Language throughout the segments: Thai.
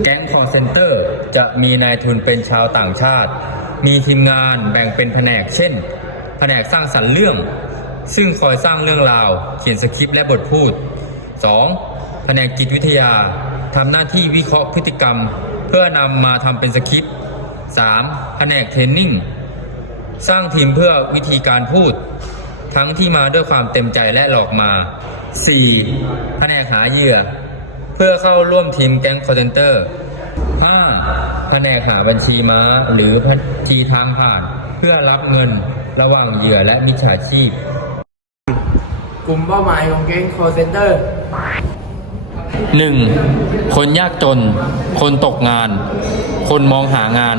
แก๊งคอร์เซนเตอร์จะมีนายทุนเป็นชาวต่างชาติ มีทีมงานแบ่งเป็นแผนก เช่น แผนกสร้างสรรค์เรื่อง ซึ่งคอยสร้างเรื่องราว เขียนสคริปต์และบทพูด 2. แผนกจิตวิทยาทำหน้าที่วิเคราะห์พฤติกรรม เพื่อนำมาทำเป็นสคริปต์ 3. แผนกเทรนนิ่งสร้างทีมเพื่อวิธีการพูด ทั้งที่มาด้วยความเต็มใจและหลอกมา 4. แผนกหาเหยื่อ เพื่อเข้าร่วมทีมแก๊งคอร์เซนเตอร์ 5. แผนกหาบัญชีม้าหรือบัญชีทางผ่าน เพื่อรับเงินระหว่างเหยื่อและมิจฉาชีพ กลุ่มเป้าหมายของแก๊ง call center 1. คนยากจน คนตกงาน คนมองหางาน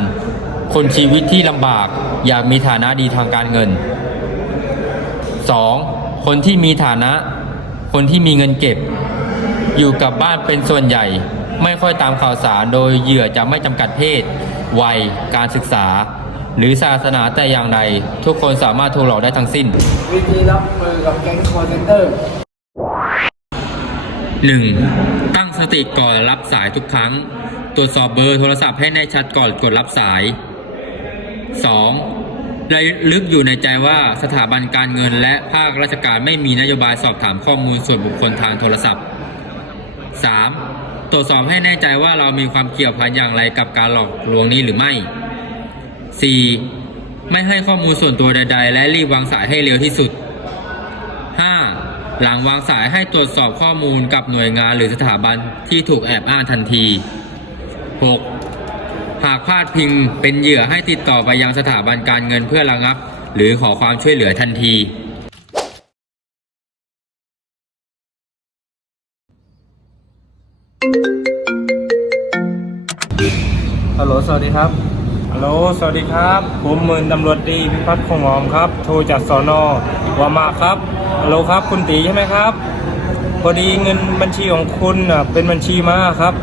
คนชีวิตที่ลำบากอยากมีฐานะดีทางการเงิน 2. คนที่มีฐานะ คนที่มีเงินเก็บ อยู่กับบ้านเป็นส่วนใหญ่ ไม่ค่อยตามข่าวสารโดยเหยื่อจะไม่จำกัดเพศ วัย การศึกษา หรือศาสนาแต่อย่างใดทุกคนสามารถถูกหลอกได้ทั้งสิ้น วิธีรับมือกับแก๊ง call center 1. ตั้งสติก่อนรับสายทุกครั้ง ตรวจสอบเบอร์โทรศัพท์ให้แน่ชัดก่อนกดรับสาย 2. ระลึกอยู่ในใจว่าสถาบันการเงินและภาคราชการไม่มีนโยบายสอบถามข้อมูลส่วนบุคคลทางโทรศัพท์ 3. ตรวจสอบให้แน่ใจว่าเรามีความเกี่ยวพันอย่างไรกับการหลอกลวงนี้หรือไม่ 4. ไม่ให้ข้อมูลส่วนตัวใด ๆ และรีบวางสายให้เร็วที่สุด 5. หลังวางสายให้ตรวจสอบข้อมูลกับหน่วยงานหรือสถาบันที่ถูกแอบอ้างทันที 6. หากพลาดพิงเป็นเหยื่อให้ติดต่อไปยังสถาบันการเงินเพื่อระงับ หรือขอความช่วยเหลือทันที ฮัลโหล สวัสดีครับ ฮัลโหล สวัสดีครับ ผมหมื่นตำรวจตรีพิพัฒน์คงหอมครับ โทรจากสอนอวามาครับ ฮัลโหลครับ คุณตีใช่ไหมครับ พอดีเงินบัญชีของคุณน่ะเป็นบัญชีม้าครับ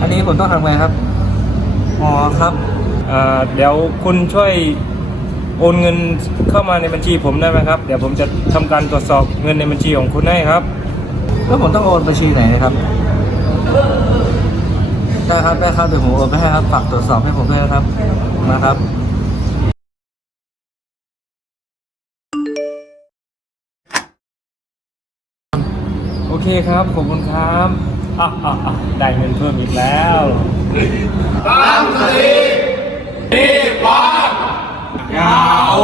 อันนี้ผมต้องทำไงครับ อ๋อครับอ่าเดี๋ยวคุณช่วยโอนเงินเข้ามาในบัญชีผมได้ไหมครับ เดี๋ยวผมจะทำการตรวจสอบเงินในบัญชีของคุณให้ครับ แล้วผมต้องโอนบัญชีไหนนะครับ ได้ครับได้ครับเดี๋ยวผมโอนไปให้ครับฝากตรวจสอบให้ผมด้วยนะครับมาครับโอเคครับขอบคุณครับได้เงินเพิ่มอีกแล้วตั้งสติดีฟังยาโอ